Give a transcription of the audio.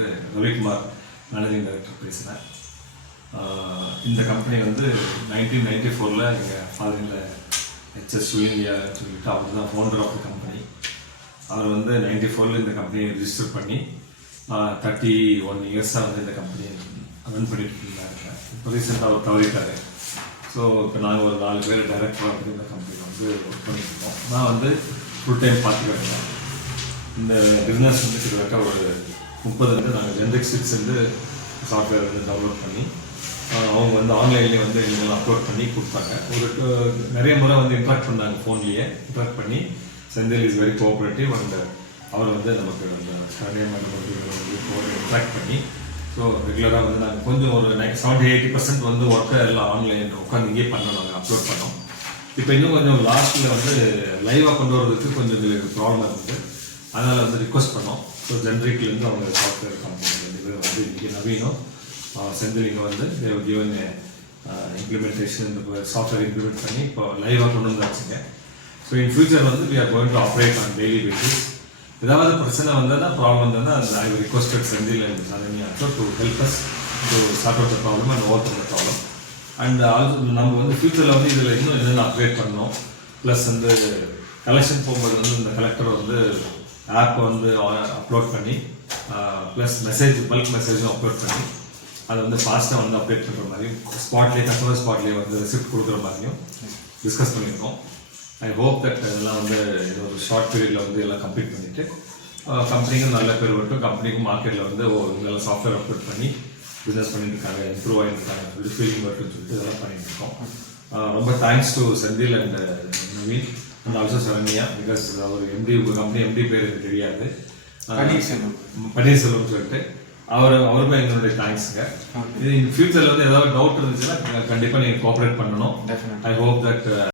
வந்து Ravikumar managing director பேசுகிறேன். இந்த கம்பெனி வந்து 1994 எங்கள் ஃபாரினில் ஹெச்எஸ் இந்தியான்னு சொல்லிட்டு அவர் தான் ஃபவுண்டர் ஆஃப் த கம்பெனி. அவர் வந்து 94 இந்த கம்பெனியை ரிஜிஸ்டர் பண்ணி 31 இயர்ஸாக வந்து இந்த கம்பெனியை ரன் பண்ணிட்டு இருந்தாங்க. இப்போ ரீசெண்டாக அவர் தவறிட்டார். ஸோ இப்போ நாங்கள் ஒரு 4 பேர் டைரக்டராக வந்து இந்த கம்பெனியில் வந்து ஒர்க் பண்ணியிருக்கோம். நான் வந்து ஃபுல் டைம் பார்த்துக்கிறேன். இந்த பிஸ்னஸ் வந்து கிட்டத்தட்ட ஒரு 30 வந்து நாங்கள் ஜென்ரிக்ஸ் வந்து சாஃப்ட்வேர் வந்து டவுன்லோட் பண்ணி அவங்க வந்து ஆன்லைன்லேயே வந்து எங்களுக்கு அப்லோட் பண்ணி கொடுத்தாங்க. ஒரு நிறைய முறை வந்து இன்ட்ராக்ட் பண்ணாங்க, ஃபோன்லேயே இன்ட்ராக்ட் பண்ணி Senthil is very cooperative and அவர் வந்து நமக்கு அந்த கரணியம் வந்து இன்ட்ராக்ட் பண்ணி ஸோ ரெகுலராக வந்து நாங்கள் கொஞ்சம் ஒரு 70-80% வந்து ஒர்க்கை எல்லாம் ஆன்லைன் உட்காந்து இங்கே பண்ணோம், நாங்கள் அப்லோட் பண்ணோம். இப்போ இன்னும் கொஞ்சம் லாஸ்ட்டில் வந்து லைவாக கொண்டு வரதுக்கு கொஞ்சம் எங்களுக்கு ப்ராப்ளம் இருந்தது. அதனால் வந்து ரிக்வஸ்ட் பண்ணோம். ஸோ ஜென்ரிக்லேருந்து அவங்க சாஃப்ட்வேர் கம்பெனி 2 பேர் வந்து இங்கே நவீனம் செந்திலிங்க வந்து கிவன் இம்ப்ளிமெண்டேஷன் இந்த சாஃப்ட்வேர் இம்ப்ளிமெண்ட் பண்ணி இப்போ லைவாக கொண்டு வந்தாச்சுங்க. ஸோ இன் ஃபியூச்சர் வந்து we are going to operate on daily basis. ஏதாவது பிரச்சனை வந்ததுன்னா ப்ராப்ளம் வந்ததுன்னா அந்த I requested Senthil and Saranya to help us to sort out the problem and over the problem. And also நம்ம வந்து ஃபியூச்சரில் வந்து இதில் இன்னும் என்னென்ன அப்டேட் பண்ணோம். ப்ளஸ் வந்து கலெக்ஷன் போகும்போது வந்து இந்த கலெக்டர் வந்து ஆப்பை வந்து அப்லோட் பண்ணி ப்ளஸ் பல்க் மெசேஜும் அப்லோட் பண்ணி அதை வந்து ஃபாஸ்ட்டாக வந்து அப்டேட் பண்ணுற மாதிரியும் ஸ்பாட்லேயே கஸ்டமர் ஸ்பாட்லேயே வந்து ரெசிப்ட் கொடுக்குற மாதிரியும் டிஸ்கஸ் பண்ணியிருக்கோம். ஐ ஹோப் தட் இதெல்லாம் வந்து இது ஒரு ஷார்ட் பீரியடில் வந்து எல்லாம் கம்ப்ளீட் பண்ணிவிட்டு கம்பெனிக்கும் நல்ல பேர் வரட்டும், கம்பெனிக்கும் மார்க்கெட்டில் வந்து இவங்கெல்லாம் சாஃப்ட்வேர் அப்லோட் பண்ணி பிஸ்னஸ் பண்ணிட்டு இருக்காங்க, இம்ப்ரூவ் ஆகிட்டு இருக்காங்க சொல்லிட்டு ஃபீலிங் வரட்டும்னு சொல்லிட்டு இதெல்லாம் பண்ணிட்டு இருக்கோம். ரொம்ப thanks to Senthil and Naveen and also Saranya. Because அவர் எம்டி கம்பெனி எம்டி பேர் எனக்கு தெரியாது, பன்னீர்செல்வம் சொல்லிட்டு அவருமே எங்களுடைய தேங்க்ஸுங்க. இது இன் ஃபியூச்சரில் வந்து ஏதாவது டவுட் இருந்துச்சுன்னா கண்டிப்பாக நீங்கள் கோஆப்ரேட் பண்ணணும். I hope that